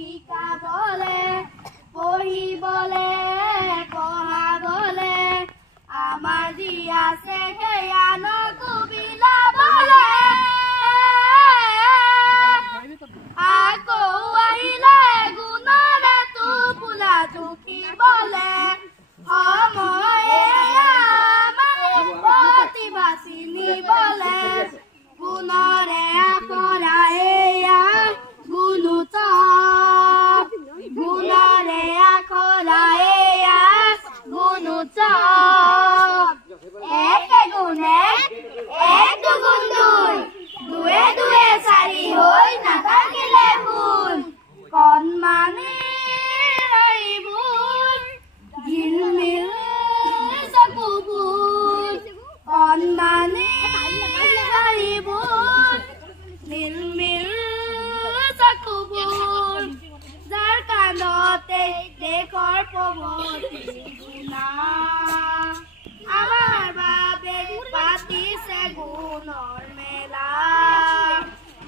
শিকাবলে পঢ়িবলে পঢ়াবলে আমাৰ যি আছে সেয়ানকো বিলাবলে আকৌ আহিলে গুণৰে টোপোলা জুখিবলে সময়ে আমাৰ প্ৰতিভা চিনিবলে গুণৰে আখৰা এয়া গুণোৎসৱ গুণৰে আখৰা এয়া গুণোৎসৱ একে গুণে এক দুগুণ দুই দুয়ে দুয়ে চাৰি হৈ নাথাকিলে ভুল কণমানি এইবোৰ ঝিলমিল চকুবোৰ কণমানি এইবোৰ ঝিলমিল চকুবোৰ যাৰ কাণতে দেশৰ প্ৰগতি গুণা আমাৰ বাবে পাতিছে গুণৰ মেলা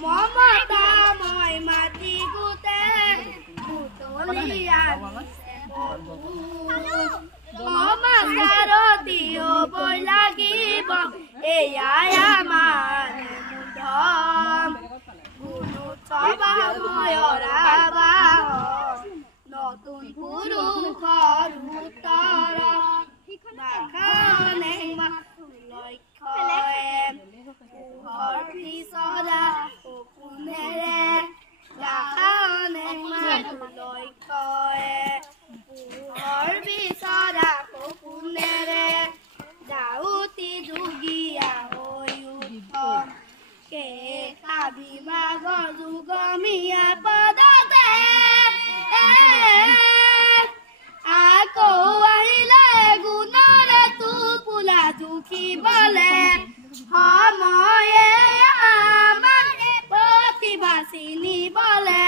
মমতা মই মাটি গোটে বুটলি আনিছে সমাচাৰতি হ'বই লাগিব এয়াই আমাৰ মূলধন গুণোৎসৱ সময়ৰ আবাহন নতুন পুৰুষৰ উত্তৰত বাখানে লক্ষ্যৰে পোহৰ পিছৰা সপোনেৰে বাখানে লক্ষ্যৰে পোহৰ বিচৰা সপোনেৰে ডাউতি যুগীয়া হৈ উঠন কেইটা বিভাগৰ যুগমীয়া পদতে আকৌ আহিলে গুণৰে টোপোলা জুখিবলে সময়ে আমাৰ প্ৰতিভা চিনিবলে